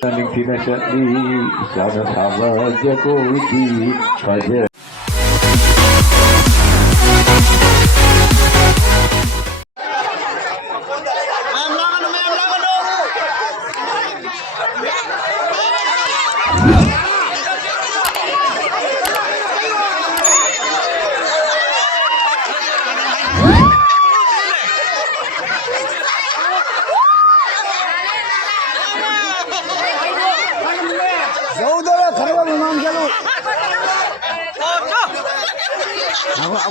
Ningtinasani sana sama jagoji fajar.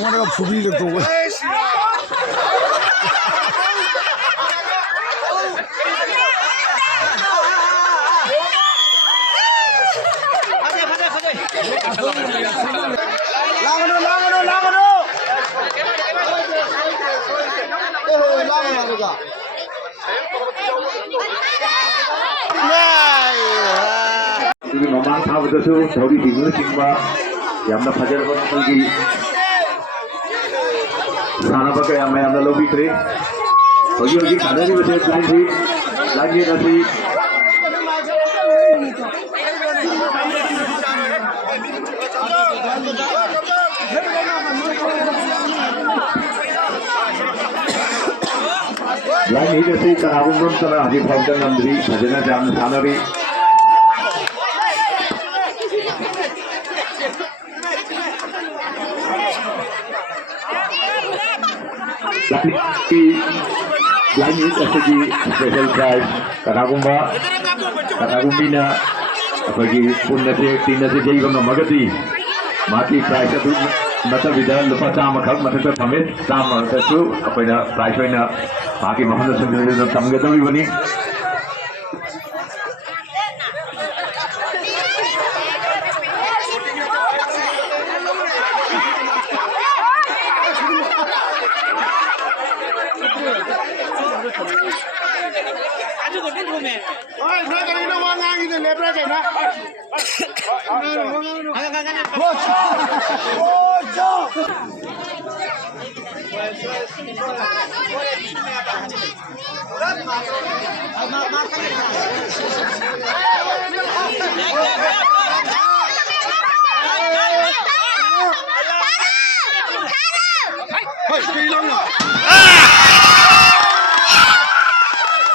Aku fubi gitu. Ini memang tahu betul dari dulu cuma yang nak fajar pun lagi sana pakai yang dah lobby kiri. Bagi kada ni betul sih lagi nanti. Lagi ni nanti kalau belum sana di fajar nanti fajarnya jam sana ni. Lagi strategi special prize Karagumbina bagi pun nasi jadi bangga magati mati prize itu mata bidang lupa sama kal mata tu kami sama itu apa ina prize ina mati Muhammad Sallallahu Alaihi Wasallam gitu begini.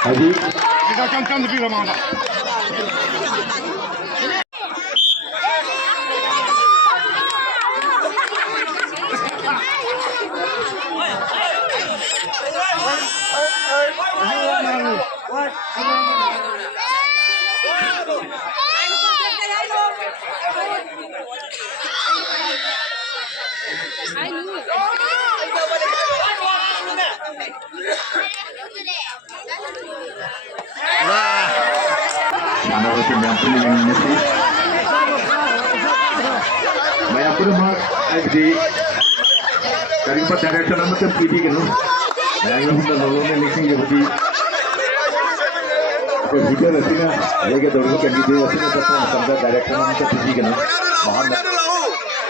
Haji, kita akan lebih ramah. Mana macam yang pilih yang nasi. Saya pun mak di dari empat direction macam pilih kan. Saya yang pun lalu ni mixing jadi. तो video वैसे ना लेके दौड़ने के लिए वैसे ना तो समझा डायरेक्शन में तो ठीक है ना महान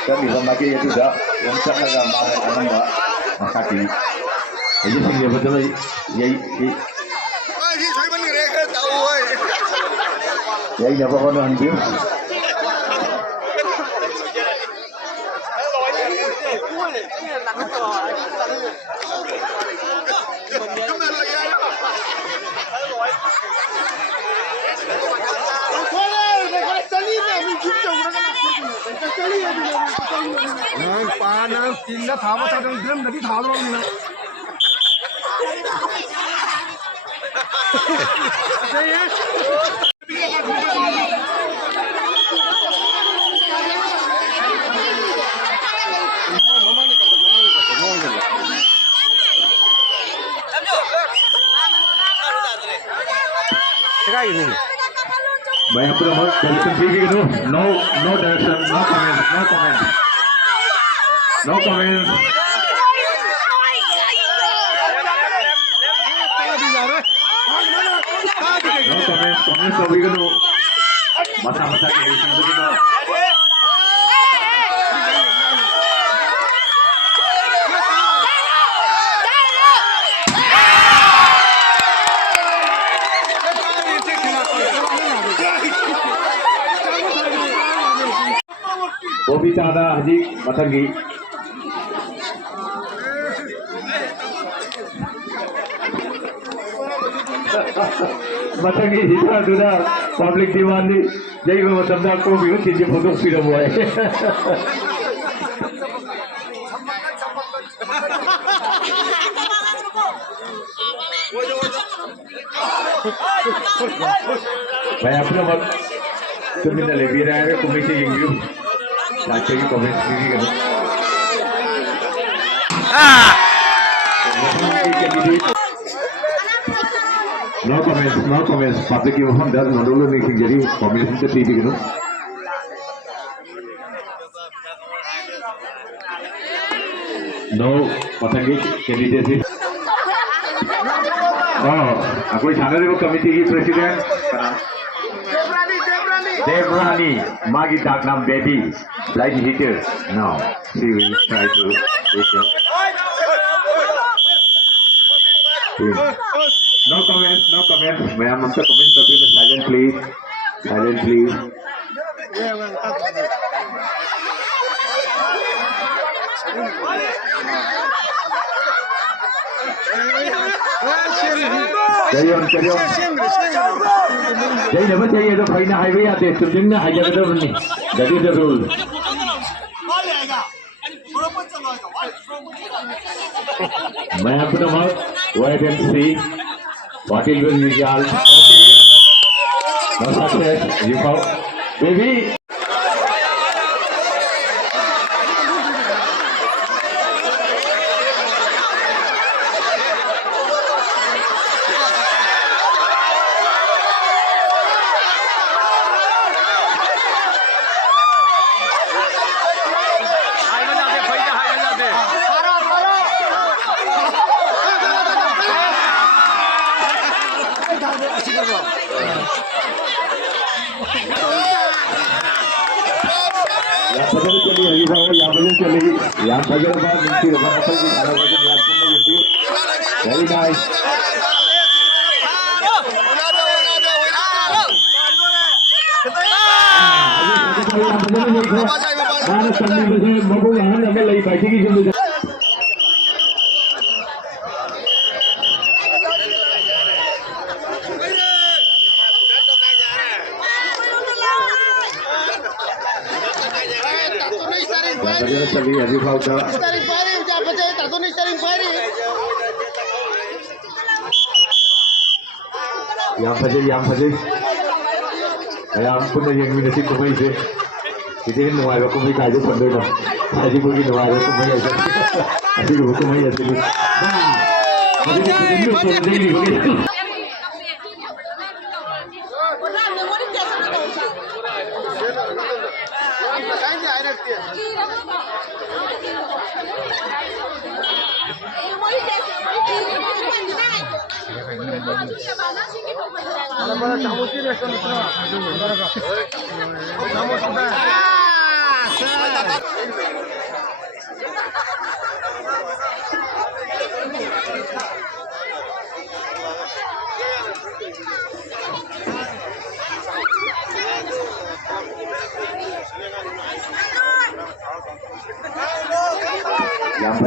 तब इधर माके ये तो जा हम सब लगा मार आनंद माखाती ये सिंह ये बदल ये saya mana mereka tahu woi. ये apa kau nak hantar Panas, tinggal thama satu gram dari thama orang ni. Sekarang ini. Banyak pun orang direction pilih kan no direction no comment. No comment. No comment. Comment so we can masa ke sini. नोबिताना हजी मतंगी मतंगी हिता दुना public दीवानी जय मतंदा को भी तीजे photo film हुआ है मैं अपना मत तुम्हें ले भी रहा है कमेटी इंग्लिश लाइक की कमेंट भी करो no comments public you from does not only making jadi comment से TV करो no पतंगी कैंडिडेट कोई थाना वो कमेटी की प्रेसिडेंट देवरानी मागी डाक नाम बेबी लाइक हिटर no she will try to no comments मैं हम तो कमेंट करते हैं silent please carry on jadi dapat चाहिए तो भाई ना हाईवे आते तुम दिन ना हाईवे तो नहीं that is the rule मैं अपना मत wait and see what will be the result no success you know baby yang bagian apa nanti lepas apa di sana bagian yang pun nanti very nice mana sambil bersama mampu lahan yang lagi baik lagi jumlah चलिए अभी भाव का yang pun yang minati kumai se jadi nuai aku kumai kaya pun dulu jadi pergi nuai aku kumai aja jadi aku kumai aja dulu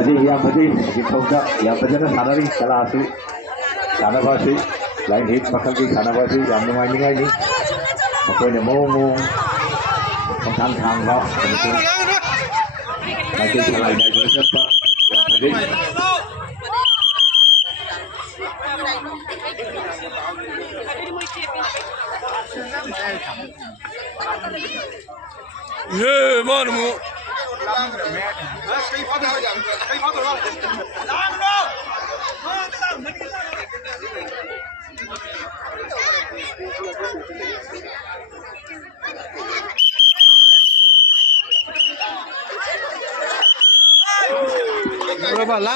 jadi yang pasti kita udah yang pasti kan sana nih salah asli sana pasti lain hit bakal di sana pasti yang main ini pokoknya mau tentang tangga itu nanti salah ini juga pak yang pasti mana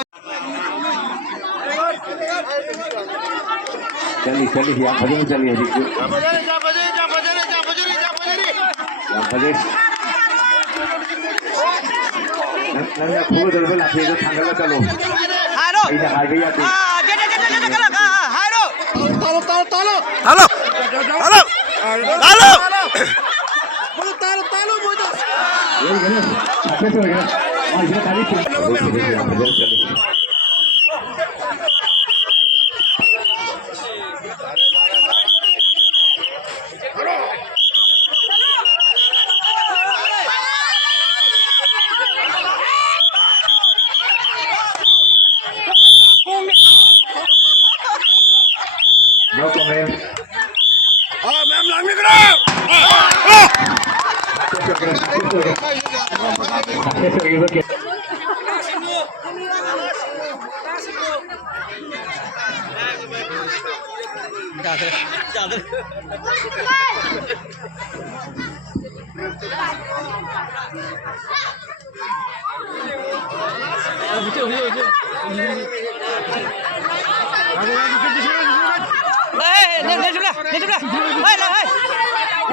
चलिए यहाँ भजन चलिए yang भजन nanti aku udah lagi itu tanggal kalau halo ini harga ya tuh halo No comment. Ma'am long में करो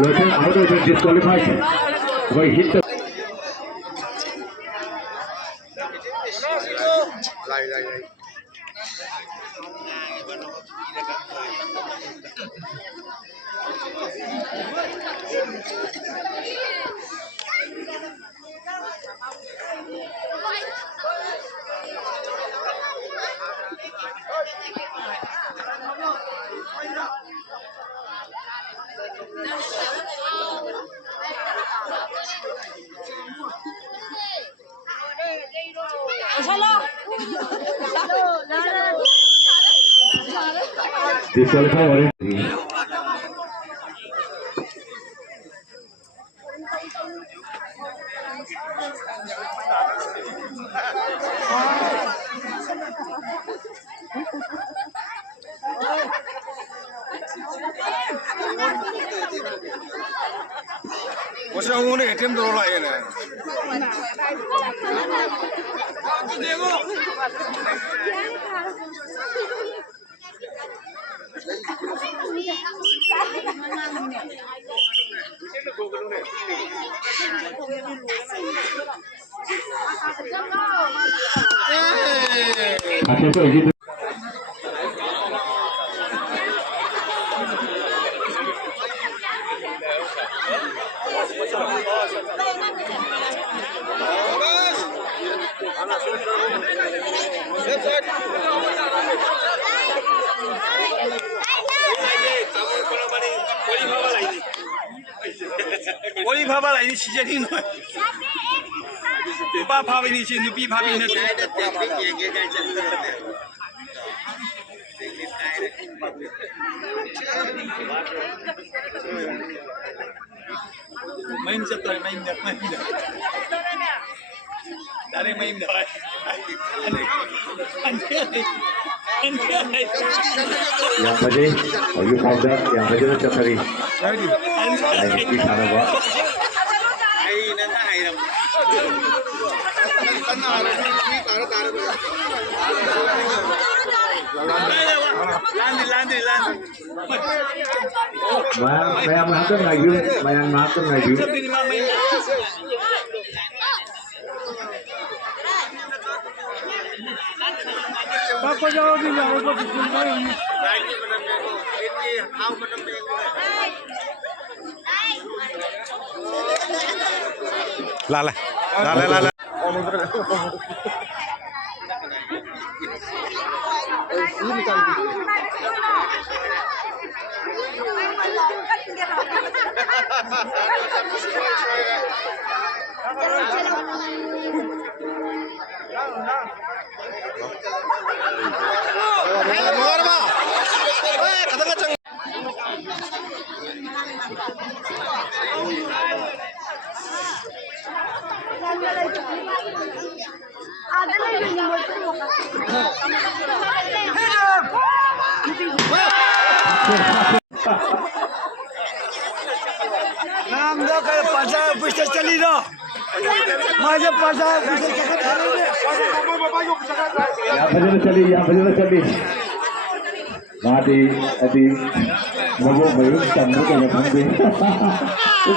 Listen, out of it, disqualified. Why hit the disqualify already.我是我那个真多了也呢。 अच्छा तो ये我一拍把来，你时间挺短。把拍给你去，你比拍给你。main siya tayo, main na. Dari main na. yang tadi, you found that yang tadi itu cakari. Ini di sana pak. Mayang makan lagi, mayang makan lagi. Papa jauh di jauh kok Lala. Namda kayak pasar bisa celi dah. Macam pasar bisa celi. Yang benar celi. Mati, adi, bawa bayu, tanda kaya panggung.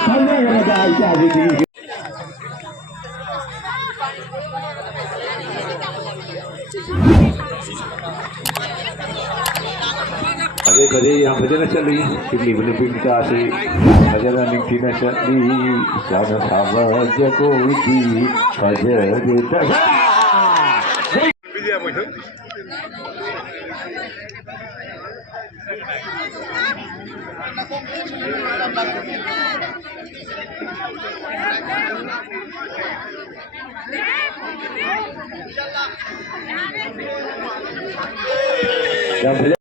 Tanda yang ada aja jadi. पदे यहाँ भजन चली पिछली भूमिका से भजन निंगथी चली जन साव जगोदी भजन